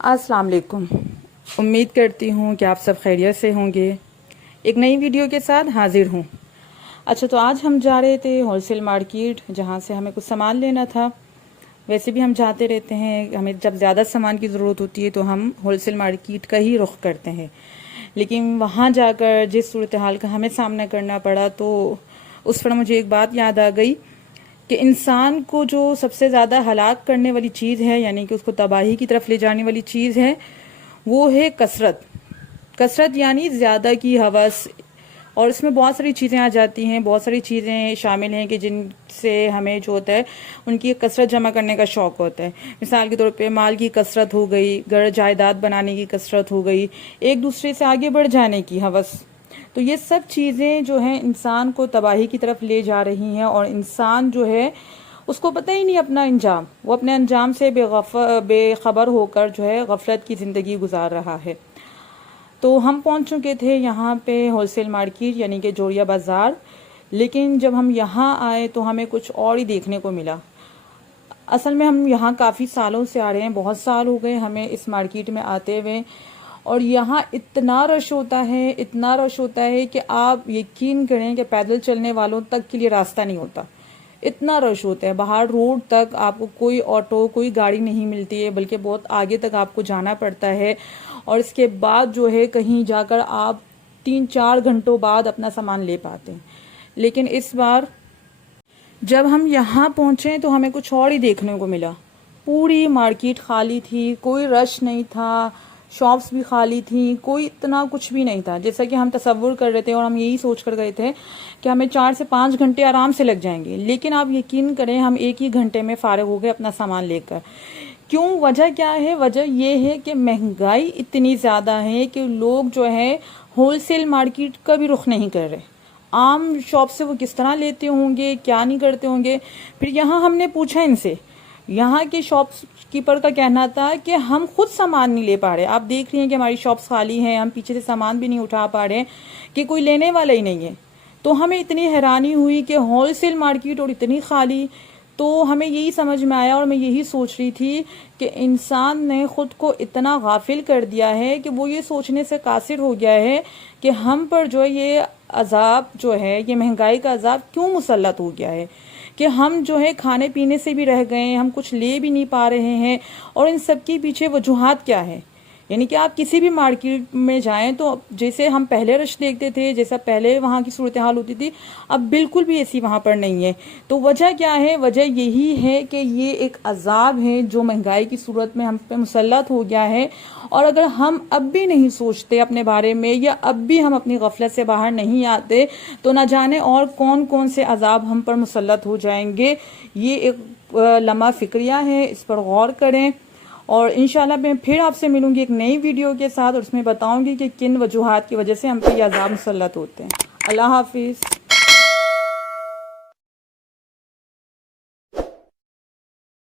अस्सलाम वालेकुम। उम्मीद करती हूँ कि आप सब खैरियत से होंगे। एक नई वीडियो के साथ हाजिर हूँ। अच्छा, तो आज हम जा रहे थे होलसेल मार्केट, जहाँ से हमें कुछ सामान लेना था। वैसे भी हम जाते रहते हैं, हमें जब ज़्यादा सामान की ज़रूरत होती है तो हम होलसेल मार्केट का ही रुख करते हैं। लेकिन वहाँ जाकर जिस सूरत हाल का हमें सामना करना पड़ा, तो उस पर मुझे एक बात याद आ गई कि इंसान को जो सबसे ज़्यादा हलाक करने वाली चीज़ है, यानी कि उसको तबाही की तरफ ले जाने वाली चीज़ है, वो है कसरत। कसरत यानी ज़्यादा की हवस। और इसमें बहुत सारी चीज़ें आ जाती हैं, बहुत सारी चीज़ें शामिल हैं कि जिनसे हमें जो होता है उनकी कसरत जमा करने का शौक़ होता है। मिसाल के तौर पे माल की कसरत हो गई, घर जायदाद बनाने की कसरत हो गई, एक दूसरे से आगे बढ़ जाने की हवस। तो ये सब चीज़ें जो हैं इंसान को तबाही की तरफ ले जा रही हैं, और इंसान जो है उसको पता ही नहीं अपना अंजाम, वो अपने अंजाम से बेखबर होकर जो है गफलत की ज़िंदगी गुजार रहा है। तो हम पहुंच चुके थे यहाँ पे होलसेल मार्केट, यानी कि जोड़िया बाज़ार। लेकिन जब हम यहाँ आए तो हमें कुछ और ही देखने को मिला। असल में हम यहाँ काफ़ी सालों से आ रहे हैं, बहुत साल हो गए हमें इस मार्केट में आते हुए, और यहाँ इतना रश होता है, इतना रश होता है कि आप यकीन करें कि पैदल चलने वालों तक के लिए रास्ता नहीं होता। इतना रश होता है, बाहर रोड तक आपको कोई ऑटो, कोई गाड़ी नहीं मिलती है, बल्कि बहुत आगे तक आपको जाना पड़ता है। और इसके बाद जो है कहीं जाकर आप 3-4 घंटों बाद अपना सामान ले पाते हैं। लेकिन इस बार जब हम यहाँ पहुँचे तो हमें कुछ और ही देखने को मिला। पूरी मार्केट खाली थी, कोई रश नहीं था, शॉप्स भी खाली थी, कोई इतना कुछ भी नहीं था जैसा कि हम तसव्वुर कर रहे थे। और हम यही सोच कर गए थे कि हमें 4 से 5 घंटे आराम से लग जाएंगे। लेकिन आप यकीन करें, हम एक ही घंटे में फारिग हो गए अपना सामान लेकर। क्यों? वजह क्या है? वजह ये है कि महंगाई इतनी ज़्यादा है कि लोग जो है होलसेल मार्केट का भी रुख नहीं कर रहे। आम शॉप से वो किस तरह लेते होंगे, क्या नहीं करते होंगे। फिर यहाँ हमने पूछा इनसे, यहाँ के शॉप कीपर का कहना था कि हम खुद सामान नहीं ले पा रहे। आप देख रही हैं कि हमारी शॉप्स खाली हैं, हम पीछे से सामान भी नहीं उठा पा रहे, कि कोई लेने वाला ही नहीं है। तो हमें इतनी हैरानी हुई कि होलसेल मार्केट और इतनी खाली। तो हमें यही समझ में आया, और मैं यही सोच रही थी कि इंसान ने ख़ुद को इतना गाफिल कर दिया है कि वो ये सोचने से कासिर हो गया है कि हम पर जो है ये अजाब जो है, ये महंगाई का अजाब क्यों मुसल्लत हो गया है, कि हम जो है खाने पीने से भी रह गए, हम कुछ ले भी नहीं पा रहे हैं। और इन सब के पीछे वजूहात क्या है? यानी कि आप किसी भी मार्केट में जाएं तो जैसे हम पहले रश देखते थे, जैसा पहले वहाँ की सूरत हाल होती थी, अब बिल्कुल भी ऐसी वहाँ पर नहीं है। तो वजह क्या है? वजह यही है कि ये एक अजाब है जो महंगाई की सूरत में हम पे मुसल्लत हो गया है। और अगर हम अब भी नहीं सोचते अपने बारे में, या अब भी हम अपनी गफलत से बाहर नहीं आते, तो ना जाने और कौन कौन से अजाब हम पर मुसल्लत हो जाएंगे। ये एक लम्हा फिक्रिया है, इस पर गौर करें। और इंशाल्लाह मैं फिर आपसे मिलूंगी एक नई वीडियो के साथ, और उसमें बताऊंगी कि किन वजूहात की वजह से हम पे ये अज़ाब मुसल्लत होते हैं। अल्लाह हाफिज़।